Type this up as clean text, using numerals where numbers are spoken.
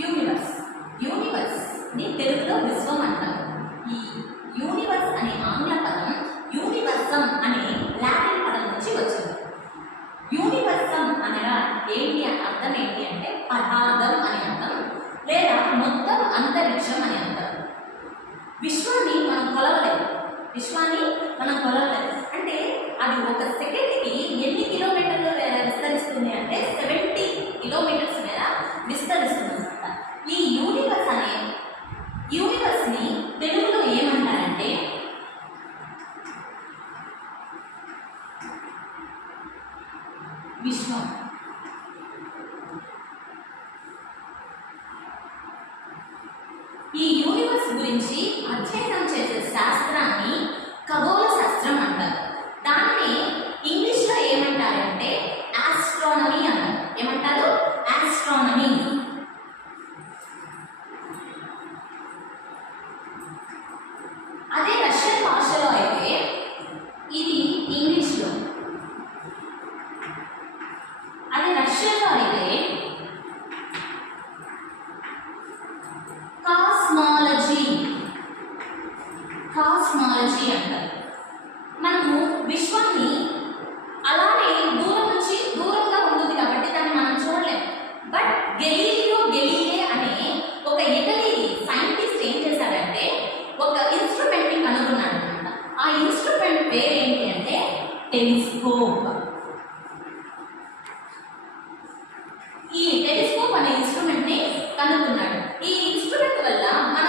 Universe. Universe ని తెలుగులో విశ్వం అంటారు. ఈ యూనివర్స్ అనే ఆంగ్ల పదం యూనివర్సమ్ అనే లాటిన్ పదం నుంచి వచ్చింది. యూనివర్సమ్ అనగా ఏంటి అర్థం ఏంటి అంటే పదార్థం అని అర్థం, లేదా మొత్తం అంతరిక్షం అని అర్థం. విశ్వాన్ని మనం కొలవలేదు. అంటే అది ఒక సెకండ్కి ఎన్ని కిలోమీటర్లు విస్తరిస్తుంది అంటే 70 కిలోమీటర్స్ మీద విస్తరిస్తుంది అనమాట. ఈ యూనివర్స్ని తెలుగులో ఏమంటారంటే విశ్వం. ఈ యూనివర్స్ గురించి అధ్యయనం చేసే శాస్త్రాన్ని ఖగోళ శాస్త్రం అంటారు. దాన్ని ఇంగ్లీష్లో ఏమంటారంటే ఆస్ట్రానమీ అంటారు. ఏమంటారు? ఆస్ట్రానమీ. అదే రష్యన్ భాషలో అయితే ఇది ఇంగ్లీష్లో, అదే రష్యన్లో అయితే కాస్మాలజీ అంటారు. మనము విశ్వాన్ని అలానే దూరంగా ఉంటుంది కాబట్టి దాన్ని మనం చూడలేము. బట్ గెలీలే అనే ఒక ఇటలీ సైంటిస్ట్ ఏం చేశాడంటే ఒక ఇన్స్ట్రుమెంట్ని కనుగొన్నాడు అనమాట. ఆ ఇన్స్ట్రుమెంట్ పేరు ఏంటి అంటే టెలిస్కోప్. ఈ టెలిస్కోప్ అనే ఇన్స్ట్రుమెంట్ని కనుగొన్నాడు. ఈ ఇన్స్ట్రుమెంట్ వల్ల మన